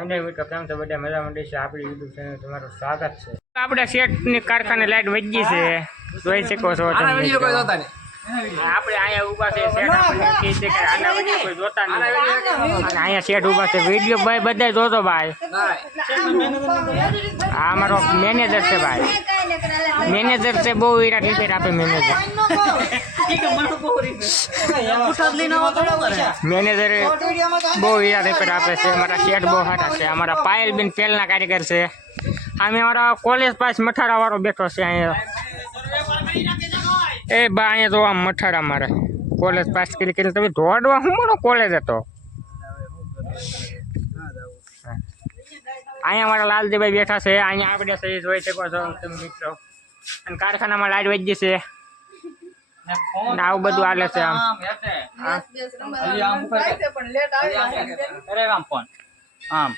Final મિત્રો કેમ છો બધા મજા મંડી છે. આપણી યુટ્યુબ ચેનલ તમારું સ્વાગત છે. આપણે શેઠની કારખાને લાઈટ વધી છે. જોઈ શકો છો તમે. આપણે અહીંયા ઊભા છે શેઠ આપણને કહે છે કે આના વિડીયો કોઈ જોતા નહીં અને અહીંયા શેઠ ઊભા છે વિડીયો ભાઈ બધા જોતો ભાઈ આ અમારો મેનેજર છે ભાઈ મેનેજર છે બહુ વિરાટ રિપેર આપે મેનેજર મેનેજર બહુ વિરાટ રિપેર આપે છે અમારા શેઠ બહુ સારા છે અમારા પાયલ બેન પેલના કારીગર છે અમે અમારા કોલેજ પાસ મઠારા વાળો બેઠો છે અહીંયા એ બા અહીંયા તો આમ મઠારા મારે કોલેજ પાસ કરી કરી તમે દોડવા હું મારો કોલેજ હતો અહીંયા અમારા લાલજીભાઈ બેઠા છે અહીંયા આપણે સહી જોઈ શકો છો તમે મિત્રો અને કારખાનામાં લાઈટ વજી છે ને આવું બધું હાલે છે આમ અરે આમ ફોન આમ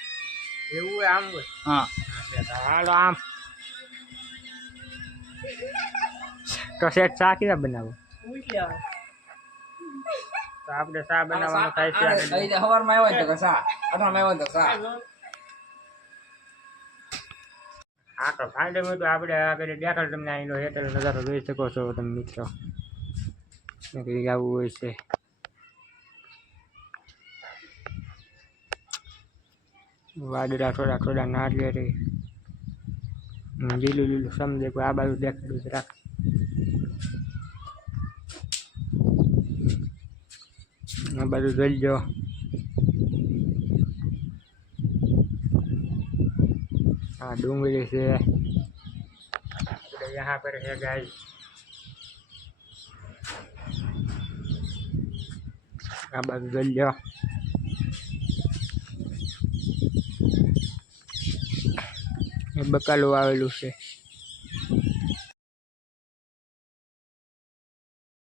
એવું હોય આમ હોય. હા હાલો આમ તો સેટ ચા કેવા બનાવો. તો આપણે ચા બનાવવાનું થાય છે આગળ. સવારમાં આવ્યો તો સા અઠામાં આવ્યો તો સા. હા તો ફાઇનલ તો આપણે આગળ દેખાડ તમને અહીંનો હેતલ નજારો જોઈ શકો છો તમે મિત્રો. કંઈક આવું હોય છે. વાદળા થોડા થોડા નારિયેળી. ને લીલું લીલું સમજે આ બાજુ દેખાડું જ રાખ. આ બાજુ જોઈ લો हाँ डूंगरी से पूरे यहाँ पर है गाइस આ બાજુ જોઈ લો એ બકાલું આવેલું છે